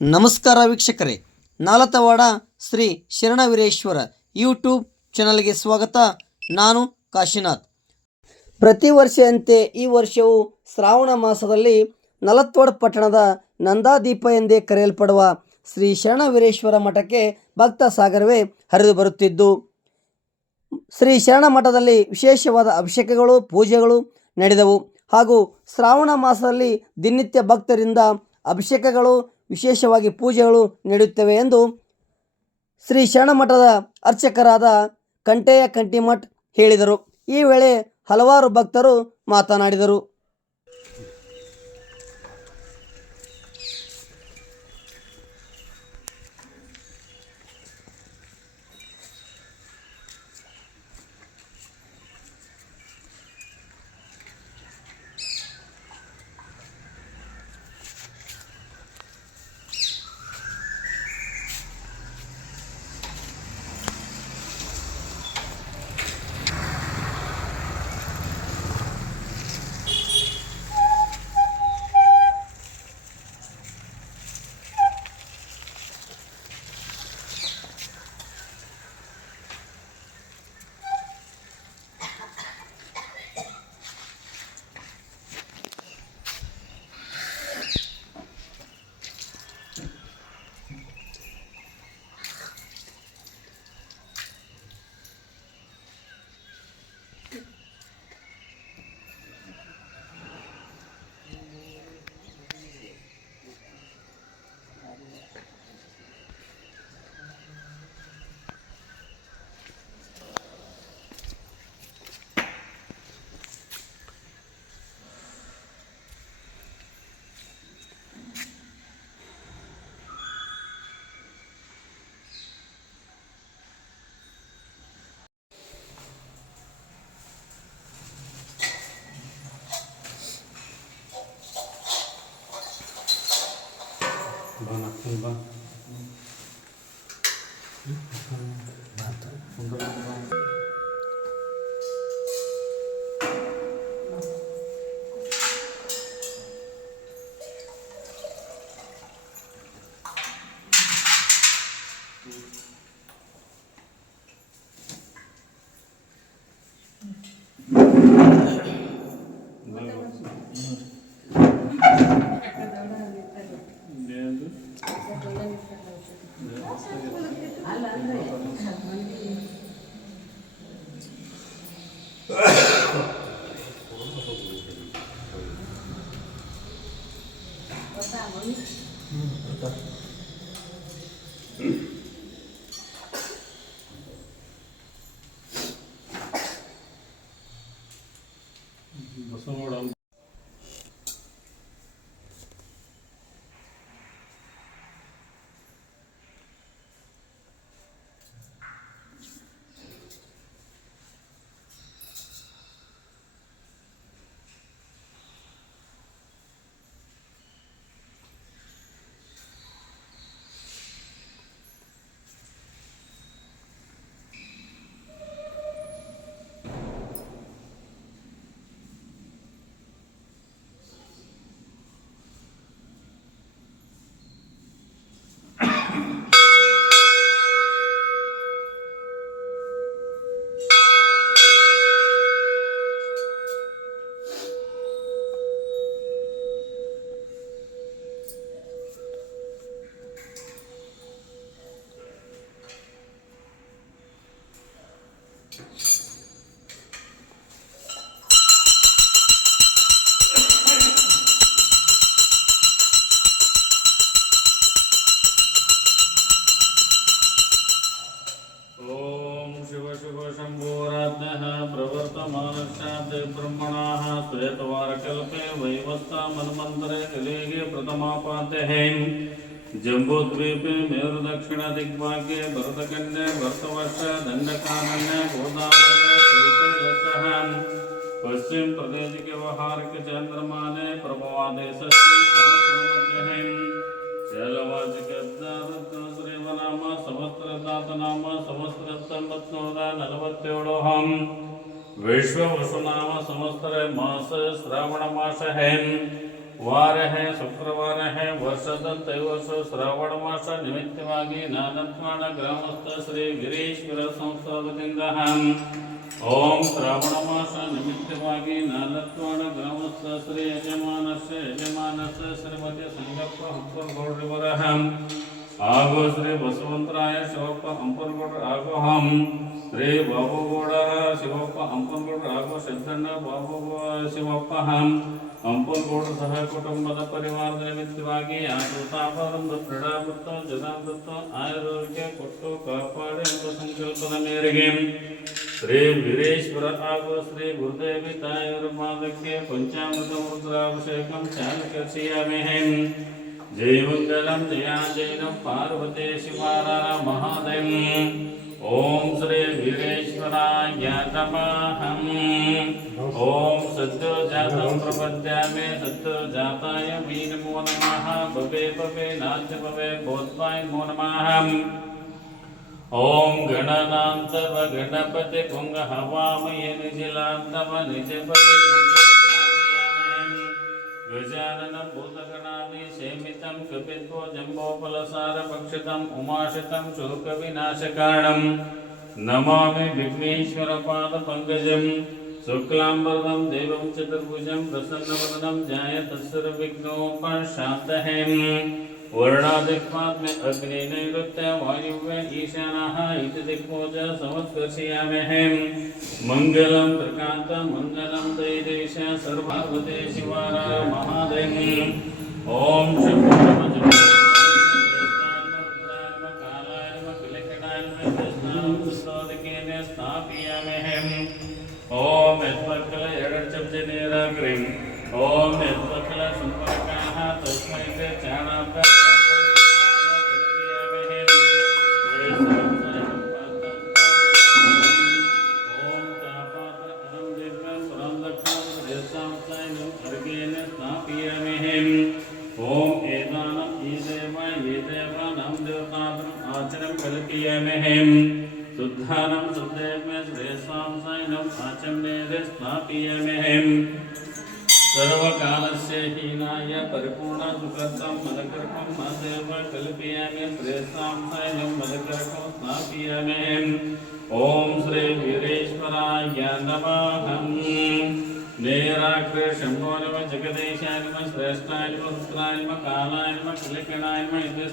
ನಮಸ್ಕಾರ ವೀಕ್ಷಕರೇ. ನಾಲತವಾಡ ಶ್ರೀ ಶರಣವೀರೇಶ್ವರ ಯೂಟ್ಯೂಬ್ ಚಾನಲ್ಗೆ ಸ್ವಾಗತ. ನಾನು ಕಾಶಿನಾಥ್. ಪ್ರತಿ ವರ್ಷದಂತೆ ಈ ವರ್ಷವು ಶ್ರಾವಣ ಮಾಸದಲ್ಲಿ ನಲತ್ವಾಡ ಪಟ್ಟಣದ ನಂದಾದೀಪ ಎಂದೇ ಕರೆಯಲ್ಪಡುವ ಶ್ರೀ ಶರಣವೀರೇಶ್ವರ ಮಠಕ್ಕೆ ಭಕ್ತ ಸಾಗರವೇ ಹರಿದು ಬರುತ್ತಿದ್ದು, ಶ್ರೀ ಶರಣ ಮಠದಲ್ಲಿ ವಿಶೇಷವಾದ ಅಭಿಷೇಕಗಳು, ಪೂಜೆಗಳು ನಡೆದವು. ಹಾಗೂ ಶ್ರಾವಣ ಮಾಸದಲ್ಲಿ ದಿನನಿತ್ಯ ಭಕ್ತರಿಂದ ಅಭಿಷೇಕಗಳು ವಿಶೇಷವಾಗಿ ಪೂಜೆಗಳು ನಡೆಯುತ್ತವೆ ಎಂದು ಶ್ರೀ ಶರಣಮಠದ ಅರ್ಚಕರಾದ ಕಂಟೆಯ ಕಂಠಿಮಠ್ ಹೇಳಿದರು. ಈ ವೇಳೆ ಹಲವಾರು ಭಕ್ತರು ಮಾತನಾಡಿದರು. ॐ जम्बूद्वीपे मेरुदक्षिणदिग्भागे भरतकन्ये भरतवर्ष दण्डकानन्ये गोदावरे श्रीशैलसः पश्चिम प्रदेशिके वहारिक चन्द्रमाने प्रभवादेशस्य संवत्सरमध्ये ಶೈಲವಾಚಿಕನಾಮ ಸಮಸ್ತ್ರನಾಮ ಸಮಸ್ತ್ರತ್ತೊಂಬತ್ನೂರ ನಲವತ್ತೇಳು ಹಂ ವಿಶ್ವ ವಸುನಾಮ ಸಂವತ್ಸರ ಮಾಸ ಶ್ರಾವಣ ಮಾಸ ಹೆಂ ವಾರ ಹೇ ಶುಕ್ರವಾರ ಹೇ ವರ್ಷದಂತೆ ವರ್ಷ ಶ್ರಾವಣ ಮಾಸ ನಿಮಿತ್ತವಾಗಿ ನಾನತ್ವಾಡ ಗ್ರಾಮಸ್ಥ ಶ್ರೀ ವೀರೇಶ್ವರ ಸಂಸ್ಥಾನದಿಂದ ಓಂ ಶ್ರಾವಣ ಮಾಸ ನಿಮಿತ್ತವಾಗಿ ನಾನತ್ವಾಡ ಗ್ರಾಮಸ್ಥ ಶ್ರೀ ಯಜಮಾನಸ್ಯ ಯಜಮಾನಸ್ಯ ಶ್ರೀಮತಿ ಸಂಗಪ್ಪ ಹಂಪರಗೌಡರಿವರ ಹಾಗೂ ಶ್ರೀ ಬಸವಂತರಾಯ ಶಿವಪ್ಪ ಹಂಪನಗೌಡರು ಹಾಗೂ ಹಂ ಶ್ರೀ ಬಾಬುಗೌಡ ಶಿವಪ್ಪ ಹಂಪನಗೌಡರು ಹಾಗೂ ಸಿದ್ದಣ್ಣ ಬಾಬು ಶಿವಪ್ಪ ಹಂ ಹಂಪನಗೌಡರು ಸಹ ಕುಟುಂಬದ ಪರಿವಾರದ ನಿಮಿತ್ತವಾಗಿ ಆಕೃತಾಪರಂದು ಕ್ರೀಡಾವೃತ್ತ ಜನಾವೃತ್ತ ಆಯುರ್ವೇದಿಕೆ ಕೊಟ್ಟು ಕಾಪಾಡಿ ಎಂಬ ಸಂಕಲ್ಪದ ಮೇರೆಗೆ ಶ್ರೀ ವೀರೇಶ್ವರ ಹಾಗೂ ಶ್ರೀ ಗುರುದೇವಿ ತಾಯಿಯವರ ಪಾದಕ್ಕೆ ಪಂಚಾಮೃತ ರುದ್ರಾಭಿಷೇಕಂ ಚಾಲಕರ್ಷಿಯಾಮೆಹಂ जैवङ्गलं निराञ्जनं पार्वतेशिवारामहादयी ॐ श्री वीरेश्वराय नमहम् ॐ सत्यजातं प्रपद्यामि सत्यजाताय मे नमो। नमः भवे भवे नाच्य भवे, बोध्वाय नमो नमः। ॐ गणनान्तव गणपति पुङ्गहवामय निजिलान्तव निजपति गजाननभूतगणादिसेमितं कृपित्वो जम्बोपलसारभक्षितम् उमाशितं शुल्कविनाशकारणं। नमामि विघ्नेश्वरपादपङ्कजं शुक्लाम्बरदं देवं चतुर्भुजं प्रसन्नवदनं जाय वर्णादिक्पात् अग्निनैरुत्य वायुव्य ईशानः इति दिक्पो च समत्कर्षयामः मङ्गलं प्रकान्तमङ्गलं त्रैदेश सर्वार्वते शिवारा महादैः ॐ स्थापयामः ॐ यत्पक्कल ओम निर्वकल संपर्काः तस्मै ते चाणाभ्य ॐ एतान ईदेव ये देवानां देवतात्रम् आचरं कल्पयामहेम् शुद्धानं सुदेव श्रेषां सैनम् आचम्ये स्थापयामहेम् हीनाय परिपूर्णसुकृतं मदकर्कं मदेव कल्पयामि श्रेयसांसायनं मदकर्कं स्नापयामहें ॐ श्री वीरेश्वराय नमः। नेराग्रे शम्भो नम, जगदीशाय नम, श्रेष्ठाय नम रुद्राय नम, कालाय नम कलिकणाय नम इति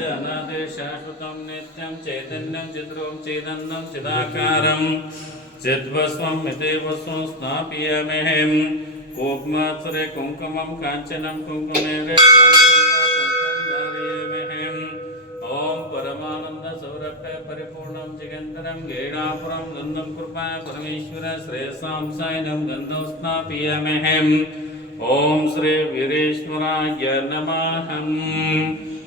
च अनादे शाश्वतं नित्यं चैतन्यं चित्रं चेदन्नं चिदाकारं चिद्वस्वं मितेवस्वं स्थापयामहें कोप्मात्सरे कुङ्कुमं काञ्चनं कुङ्कुमेरे परिपूर्णं नमः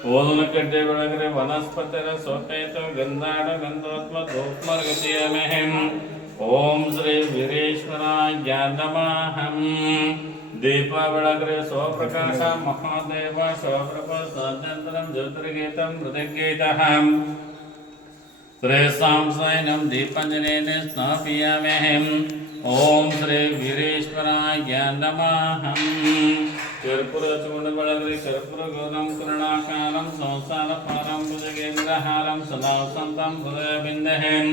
ओदन कड्डे बेगरे वनस्पति सोपेत गंधाड़ गंधोत्म धूपमर्गतमहम ओम श्री वीरेश्वर ज्ञानमहम दीप बेगरे स्वप्रकाश महादेव स्वप्रभ ज्योतिर्गीत मृदगीत श्रेयसाम शयनम स्नापियामहम। ओम श्री वीरेश्वर ज्ञानमहम కర్పూర చూడ కర్పూర గోదం కరుణాకారం సంసార పారం భుజగేంద్రహారం సదా సంతం హృదయ బిందహం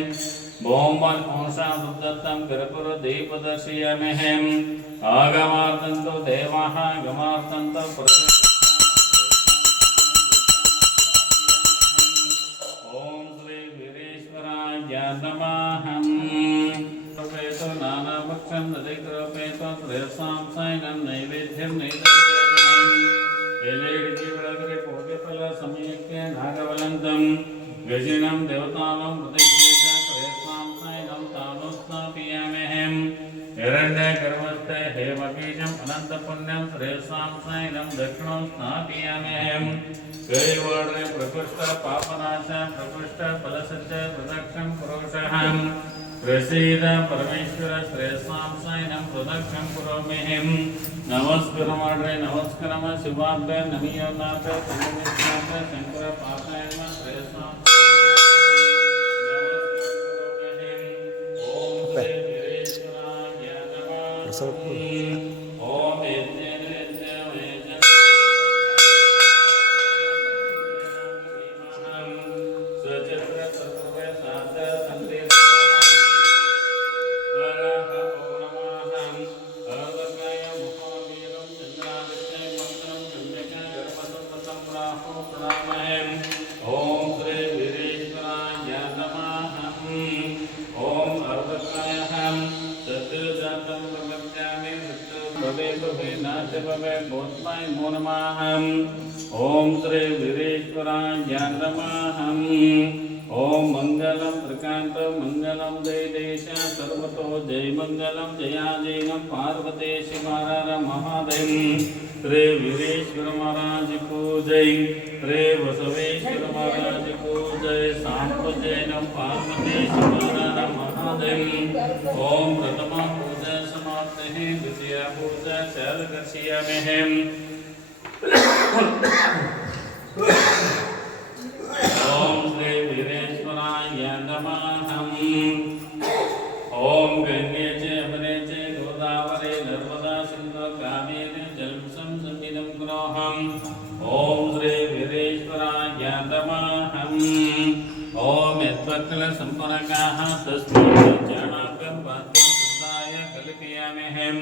ఓం ఓషా కర్పూర ఆగమార్తంతో గమార్తంతో ఓం శ్రీ వీరేశ్వరాయ నమః कं ददैकरोपेत्वं देवसां सायनं नैवेद्यं नैतज्ञानम् एलेडिके विळग्रे पूर्यफल सम्यक्ते नागवलन्तं। गजिनं देवतानां कृतज्ञेत प्रयत्नां सायनं तानो स्थापयामहम् हिरण्यगर्भस्ते हेमबीजम् अनन्तपुण्यं श्रेयसां सायनं दक्षिणं स्थापयामहम् कैवाड्रे प्रकृष्ट पापनाश, प्रकृष्ट फलसज्ज प्रदक्षं पुरोषः प्रसीद परमेश्वर श्रेयसांसायनं प्रदक्षं पुरोम्यहं नमस्कारमाड्रे नमस्कारम शिवाभ्य नमीयोनाथ शङ्कर पापाय श्रेयसां भवे भूत्माय नमो नमः ॐ श्री वीरेश्वराय नमः ॐ मङ्गलं त्रिकान्त मङ्गलं जय देश सर्वतो जय मङ्गलं जयाजयनं पार्वते शिवार महादेव। श्री वीरेश्वर महाराज को जय। श्री बसवेश्वर महाराज को जय। सांप जैनं पार्वते शिवार महादेव ॐ प्रथमा पूजा समाप्तिः द्वितीया पूजा चालकर्षयामः ॐ श्री वीरेश्वराय नमः। यद्वक्लसम्परकाः तस्मै चाणाकं पात्रं सुताय कल्पयामहम्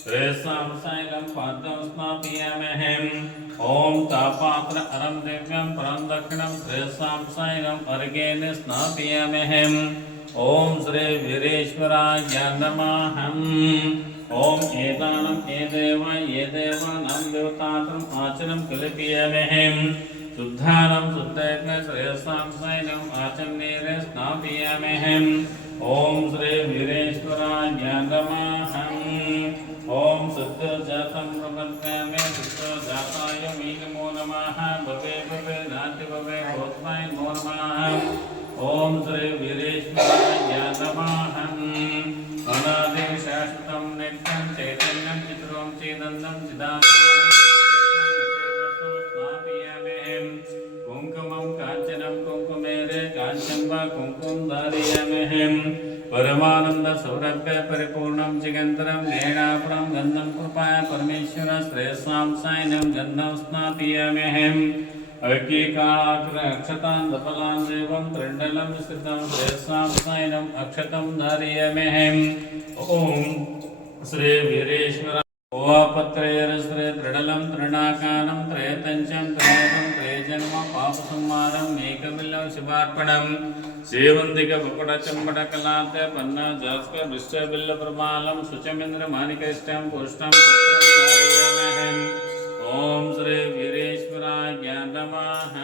श्रेयसां सायलं पात्रं ॐ तापात्र अरं दिव्यं परं दक्षिणं श्रेयसां सायलं अर्घेन स्नापयामहम् श्री वीरेश्वराय नमः। ॐ एतानं ये देव, ये देवानां देवतात्रम् आचरं कल्पयामहम् शुद्धानं शुद्धैक श्रेयसां सैनम् आचन्नेन स्नापयामहम् ॐ श्री वीरेश्वराय नमः ॐ शुद्धजातं प्रपद्यामि शुद्धजाताय मे नमो। नमः भवे भवे नाट्य भवे भूत्माय नमो नमः। ॐ श्री वीरेश्वराय नमः परमानन्द सौरभ्य परिपूर्णं चिगन्तरं नेणापुरं गन्धं कृपाय परमेश्वर श्रेयसां सायनं अक्षतां देवं त्रिण्डलं विस्तृतं श्रेयसां सायनम् अक्षतं धारयामहम् ॐ श्री वीरेश्वर ओपत्रयरस्रे तृणाकानं त्रयतञ्चं पापसंहारम् एकबिल्लं शिवार्पणम् सेवन्दिकपपटचम्बटकलात् पन्ना जास्क विश्वबिल्लप्रमालं शुचमिन्द्रमाणिकैष्टं पुष्टं पुत्रं धारयामहम् ॐ श्री वीरेश्वराय नमः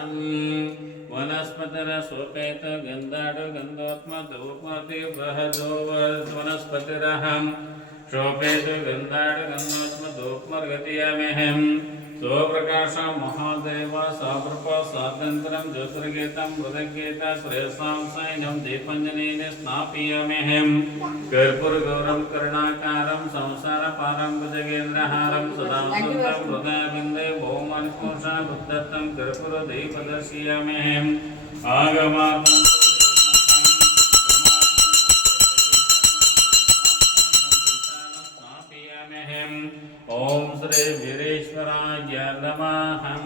वनस्पतिरसोपेत गन्धाडु गन्धोत्मधूपति बृहदो वनस्पतिरहम् शोपेत गन्धाडु गन्धोत्मधूपमर्गतियामहम् स्वप्रकाश महादेव साप्रप सातन्त्रं ज्योतिर्गीतं मृदगीत श्रेयसां सैनं दीपञ्जनेन स्नापयामहम्। कर्पूरगौरं, करुणाकारं, संसारपारं, भुजगेन्द्रहारं सदा सुन्दरं हृदयबिन्दे भौमनिकोषा बुद्धत्तं, कर्पूरदीपदर्शयामहम्। वीरेश्वराय नमः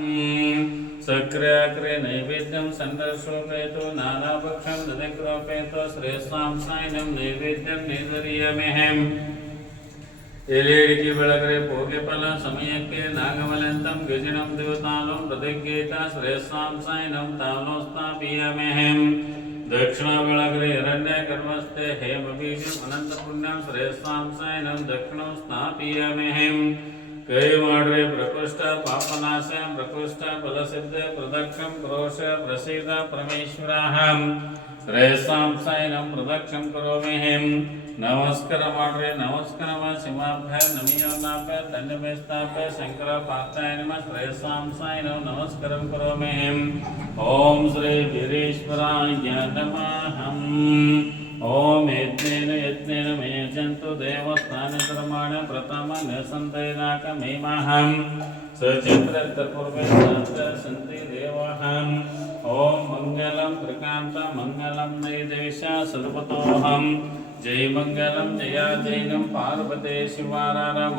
सक्रियाक्रे नैवेद्यं सन्दर्शोपेतो नानापक्षं दधिक्रोपेतो श्रेयसां सायनं नैवेद्यं निर्दर्यामहम् ಎಲೇಡಿಗೆ ಬೆಳಗರೆ ಪೋಗೆ ಫಲ ಸಮಯಕ್ಕೆ ನಾಗಮಲಂತಂ ಗಜನಂ ದೇವತಾಲಂ ಪ್ರತಿಜ್ಞೇತ ಶ್ರೇಯಸ್ಸಾಂ ಸಾಯನಂ ತಾಲೋ ಸ್ಥಾಪಿಯಾಮೆಹಂ ದಕ್ಷಿಣ ಬೆಳಗರೆ ಎರಣ್ಯ ಕರ್ಮಸ್ಥೆ ಹೇಮ ಬೀಜಂ ಅನಂತ ಪುಣ್ಯಂ ಶ್ರೇಯಸ್ಸಾಂ ಸಾಯನಂ ದಕ್ಷಿಣಂ ಸ್ಥಾಪಿಯಾಮೆಹಂ ಕೈ ಮಾಡ್ರಿ ಪ್ರಕೃಷ್ಟ ಪಾಪನಾಶ ಪ್ರಕೃಷ್ಟ ಫಲಸಿದ್ಧ ಪ್ರದಕ್ಷಂ ಕ್ರೋಶ ಪ್ರಸೀದ ಪರಮೇಶ್ವರಹಂ ಶ್ರೇಯಸ್ಸಾಂ ಸಾಯಿನಂ ಪ್ರದಕ್ಷಂ ಕರೋಮಿ ಹೆಂ ನಮಸ್ಕಾರ ಮಾಡ್ರಿ ನಮಸ್ಕಾರ ಶಿವಾಭ್ಯ ನಮಿಯೋನಾಭ್ಯ ದಂಡಮೇಸ್ತಾಭ್ಯ ಶಂಕರ ಪಾರ್ಥಾಯ ನಮ ಶ್ರೇಯಸ್ಸಾಂ ಸಾಯಿನಂ ನಮಸ್ಕಾರಂ ಕರೋಮಿ ಹೆಂ ಓಂ ಶ್ರೀ ವೀರೇಶ್ವರಾಯ ನಮಃ ఓం యజ్ఞేన యజ్ఞేన మే జంతు దేవస్థాన నిర్మాణ ప్రథమ నిసందేనాక మేమహం సచిత్రూర్వేంతి దేవహం ఓం మంగళం ప్రకాంత మంగళం నై దేశ సర్వతోహం. జై మంగళం జయాజైనం పార్వతే శివారారమ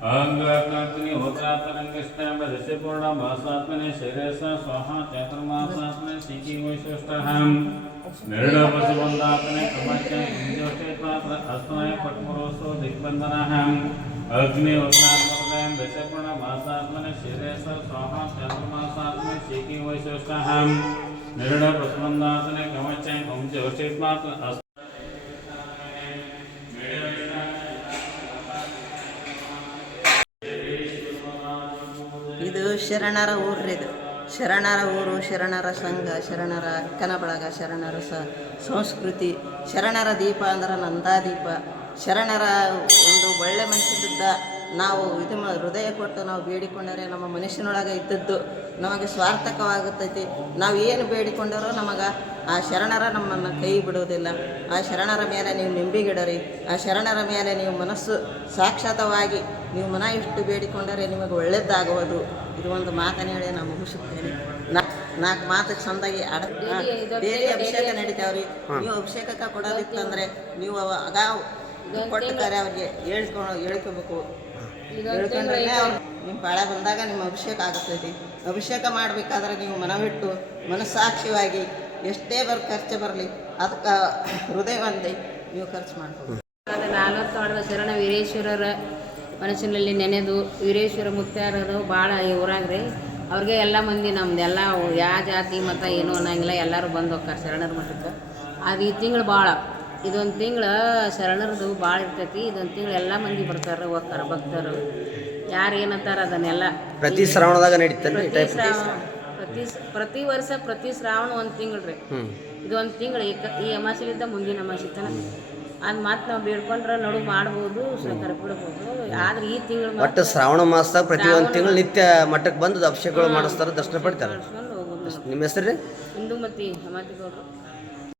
अंगाग्नि होत्रातरंगिष्टाम ऋषिपूर्ण मासात्मने शिरेश स्वाहा चतुर्मासात्मने शिखी वैशिष्टहम निर्णवसुबंधात्मने कमच्य इंजोटे पात्र हस्तनाय पटपुरोसो दिग्बंधनहम अग्नि होत्रात्मने ऋषिपूर्ण मासात्मने शिरेश स्वाहा चतुर्मासात्मने शिखी वैशिष्टहम निर्णवसुबंधात्मने कमच्य इंजोटे ಶರಣರ ಊರ್ರಿದು ಶರಣರ ಊರು, ಶರಣರ ಸಂಘ, ಶರಣರ ಅಕ್ಕನ ಬಳಗ ಶರಣರ ಸ ಸಂಸ್ಕೃತಿ, ಶರಣರ ದೀಪ ಅಂದ್ರೆ ನಂದಾದೀಪ. ಶರಣರ ಒಂದು ಒಳ್ಳೆ ಮನಸ್ಸಿದ್ದ ನಾವು ಇದು ಹೃದಯ ಕೊಟ್ಟು ನಾವು ಬೇಡಿಕೊಂಡರೆ ನಮ್ಮ ಮನುಷ್ಯನೊಳಗೆ ಇದ್ದದ್ದು ನಮಗೆ ಸ್ವಾರ್ಥಕವಾಗುತ್ತೈತಿ. ನಾವು ಏನು ಬೇಡಿಕೊಂಡರೂ ನಮಗೆ ಆ ಶರಣರ ನಮ್ಮನ್ನು ಕೈ ಬಿಡುವುದಿಲ್ಲ. ಆ ಶರಣರ ಮೇಲೆ ನೀವು ನಿಂಬಿಗಿಡರಿ. ಆ ಶರಣರ ಮೇಲೆ ನೀವು ಮನಸ್ಸು ಸಾಕ್ಷಾತವಾಗಿ ನೀವು ಮನ ಇಷ್ಟು ಬೇಡಿಕೊಂಡರೆ ನಿಮಗೆ ಒಳ್ಳೆಯದಾಗುವುದು ಇದು ಒಂದು ಮಾತನ್ನು ಹೇಳಿ ನಾನು ಮುಗಿಸುತ್ತೇನೆ. ನಾಲ್ಕು ಮಾತು ಚಂದಾಗಿ ಅಡ ಡೈಲಿ ಅಭಿಷೇಕ ನಡೀತಾವ್ರಿ. ನೀವು ಅಭಿಷೇಕಕ್ಕೆ ಕೊಡೋದಿತ್ತಂದ್ರೆ ನೀವು ಅವ- ಆಗ ಕೊಟ್ಟಿದ್ದಾರೆ ಅವ್ರಿಗೆ ಹೇಳ್ಕೊಂಡು ಹೇಳ್ಕೋಬೇಕು. ಹೇಳ್ಕೊಂಡ್ರೆ ಅವ್ರು ನಿಮ್ಮ ಬಾಳೆ ಬಂದಾಗ ನಿಮ್ಮ ಅಭಿಷೇಕ ಆಗುತ್ತೈತಿ. ಅಭಿಷೇಕ ಮಾಡಬೇಕಾದ್ರೆ ನೀವು ಮನವಿಟ್ಟು ಮನಸ್ಸಾಕ್ಷಿಯಾಗಿ ಎಷ್ಟೇ ಬರ್ ಖರ್ಚು ಬರಲಿ ಅದಕ್ಕೆ ಹೃದಯ ಒಂದೇ ನೀವು ಖರ್ಚು ಮಾಡ್ಬೋದು ಆದ ನಾಲ್ವತ್ತು ಆಡದ ಶರಣ ವೀರೇಶ್ವರರ ಮನಸ್ಸಿನಲ್ಲಿ ನೆನೆದು ವೀರೇಶ್ವರ ಮುಕ್ತಾರರು ಭಾಳ ಊರಾಗ್ರಿ ಅವ್ರಿಗೆ ಎಲ್ಲ ಮಂದಿ ನಮ್ದೆಲ್ಲ ಯಾವ ಜಾತಿ ಮತ ಏನು ಅನ್ನೋಂಗಿಲ್ಲ ಎಲ್ಲರೂ ಬಂದು ಹೋಗ್ತಾರೆ ಶರಣರ ಮಠಕ್ಕೆ. ಅದು ಈ ತಿಂಗಳು ಭಾಳ. ಇದೊಂದು ತಿಂಗಳು ಶರಣರದು ಭಾಳ ಇರ್ತೈತಿ ಇದೊಂದು ತಿಂಗಳು ಎಲ್ಲ ಮಂದಿ ಬರ್ತಾರೆ ಹೋಗ್ತಾರೆ ಭಕ್ತರು. ಯಾರು ಏನಂತಾರೆ ಅದನ್ನೆಲ್ಲ ಪ್ರತಿ ಶ್ರಾವಣದಾಗ ನಡೀತಾರೆ ಪ್ರತಿ ಪ್ರತಿ ವರ್ಷ ಪ್ರತಿ ಶ್ರಾವಣ ಒಂದು ತಿಂಗಳು ರೀ. ಇದು ಒಂದು ತಿಂಗಳು ಈ ಅಮಾಸಿಲಿದ್ದ ಮುಂದಿನ ಅಮಾಸಿ ತನಕ ಅದು ಮತ್ತೆ ನಾವು ಬೇಡ್ಕೊಂಡ್ರೆ ನಡು ಮಾಡ್ಬೋದು ಬಿಡ್ಬೋದು ಆದ್ರೆ ಈ ತಿಂಗಳು ಒಟ್ಟು ಶ್ರಾವಣ ಮಾಸದಾಗ ಪ್ರತಿ ಒಂದು ತಿಂಗಳು ನಿತ್ಯ ಮಠಕ್ಕೆ ಬಂದು ಅಭಿಷೇಕಗಳು ಮಾಡಿಸ್ತಾರೆ ದರ್ಶನ ಪಡ್ತಾರೆ? ನಿಮ್ಮ ಹೆಸರು ರೀ? ಹಿಂದೂಮತಿ ಹಮಾತಿಗೌಡರು